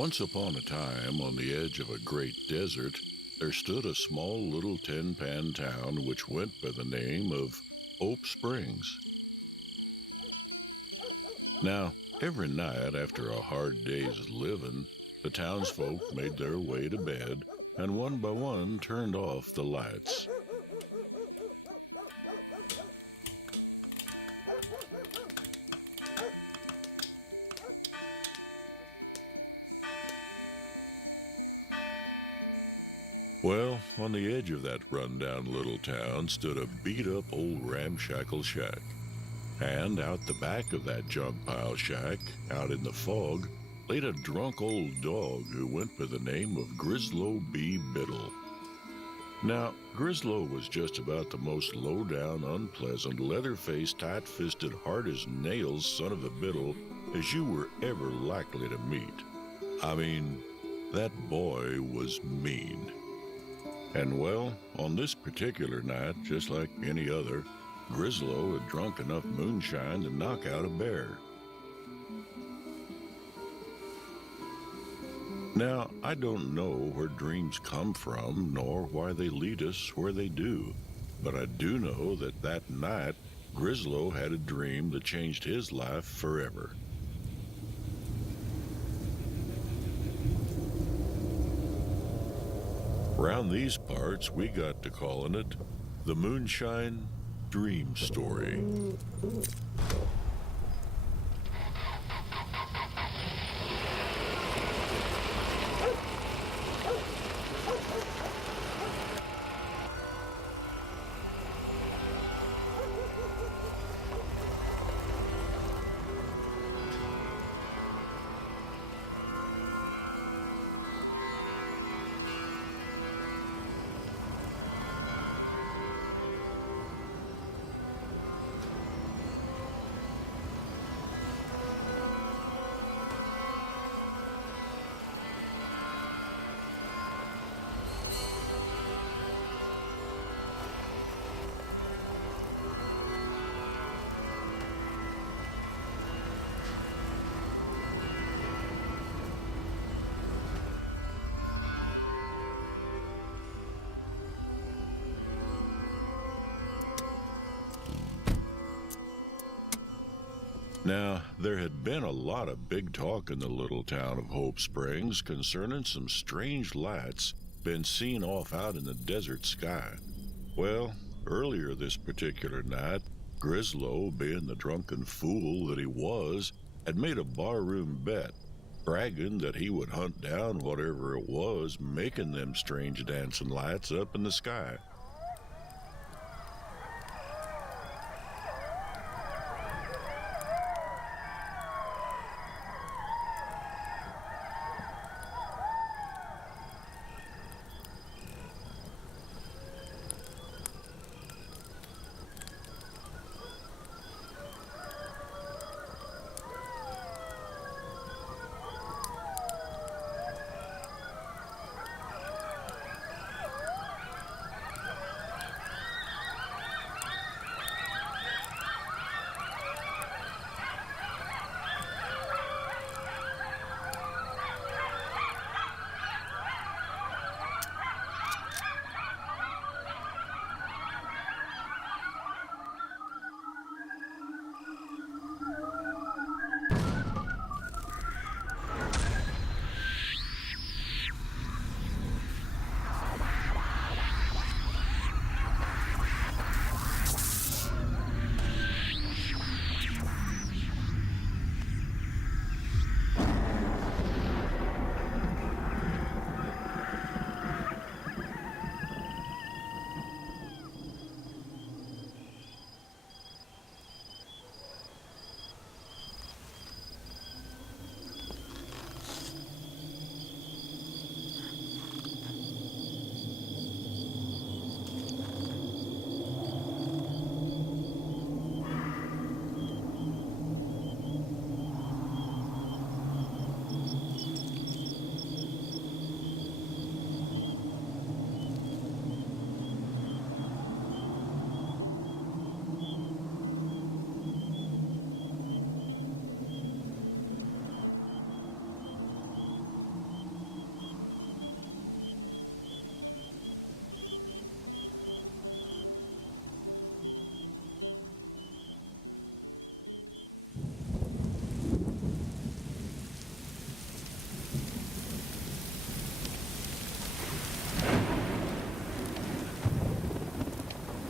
Once upon a time, on the edge of a great desert, there stood a small little tin-pan town which went by the name of Hope Springs. Now, every night after a hard day's living, the townsfolk made their way to bed and one by one turned off the lights. Well, on the edge of that rundown little town stood a beat-up old ramshackle shack. And out the back of that junk pile shack, out in the fog, laid a drunk old dog who went by the name of Grislow B. Biddle. Now, Grislow was just about the most low-down, unpleasant, leather-faced, tight-fisted, hard-as-nails son of a biddle as you were ever likely to meet. I mean, that boy was mean. And well, on this particular night, just like any other, Grislow had drunk enough moonshine to knock out a bear. Now, I don't know where dreams come from, nor why they lead us where they do, but I do know that that night, Grislow had a dream that changed his life forever. Round these parts, we got to calling it the Moonshine Dream Story. Now, there had been a lot of big talk in the little town of Hope Springs concerning some strange lights been seen off out in the desert sky. Well, earlier this particular night, Grislow, being the drunken fool that he was, had made a barroom bet, bragging that he would hunt down whatever it was making them strange dancing lights up in the sky.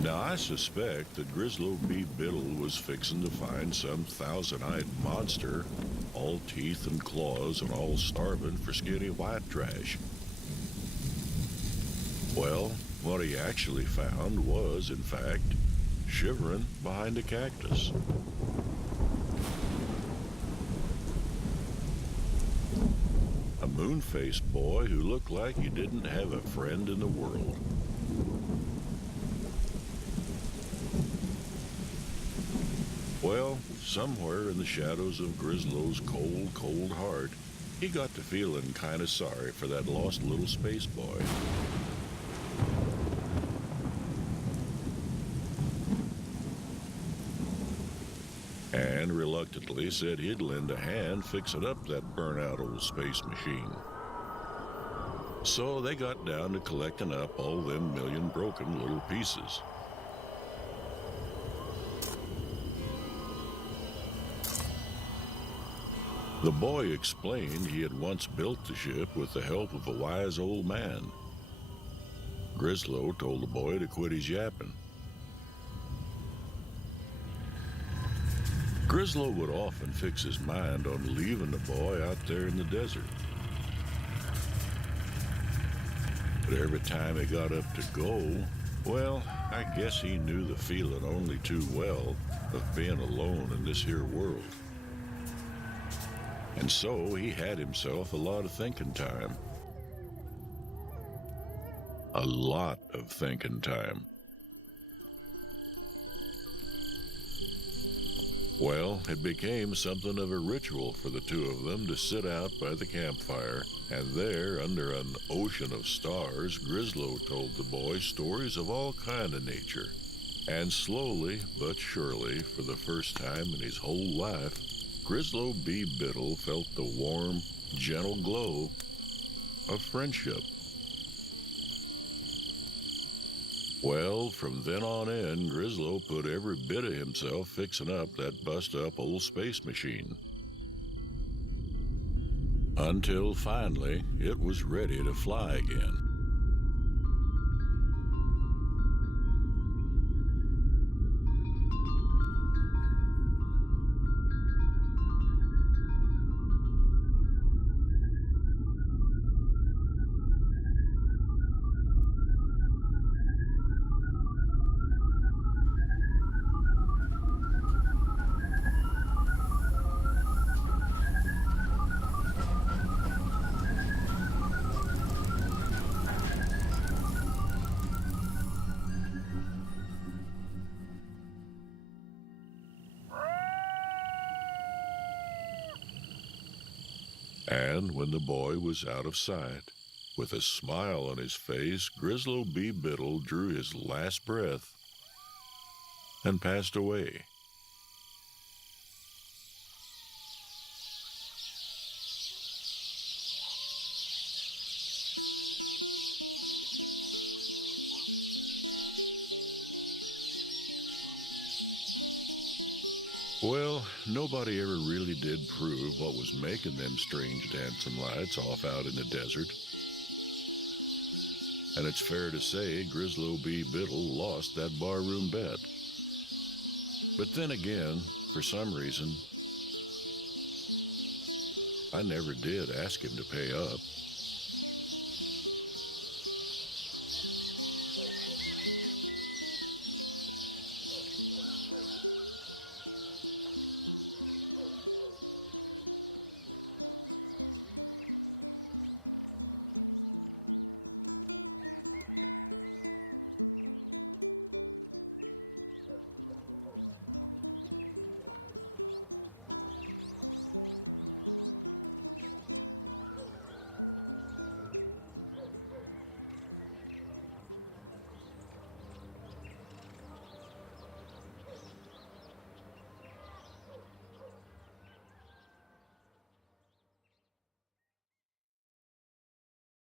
Now, I suspect that Grislow B. Biddle was fixin' to find some thousand-eyed monster, all teeth and claws and all starving for skinny white trash. Well, what he actually found was, in fact, shivering behind a cactus. A moon-faced boy who looked like he didn't have a friend in the world. Well, somewhere in the shadows of Grislow's cold, cold heart, he got to feeling kind of sorry for that lost little space boy. And reluctantly said he'd lend a hand fixing up that burnt-out old space machine. So they got down to collecting up all them million broken little pieces. The boy explained he had once built the ship with the help of a wise old man. Grislow told the boy to quit his yapping. Grislow would often fix his mind on leaving the boy out there in the desert. But every time he got up to go, well, I guess he knew the feeling only too well of being alone in this here world. And so he had himself a lot of thinking time. A lot of thinking time. Well, it became something of a ritual for the two of them to sit out by the campfire, and there, under an ocean of stars, Grislow told the boy stories of all kind of nature. And slowly but surely, for the first time in his whole life, Grislow B. Biddle felt the warm, gentle glow of friendship. Well, from then on in, Grislow put every bit of himself fixing up that bust-up old space machine. Until finally, it was ready to fly again. And when the boy was out of sight, with a smile on his face, Grislow B. Biddle drew his last breath and passed away. Well, nobody ever really did prove what was making them strange dancing lights off out in the desert. And it's fair to say Grislow B. Biddle lost that barroom bet. But then again, for some reason, I never did ask him to pay up.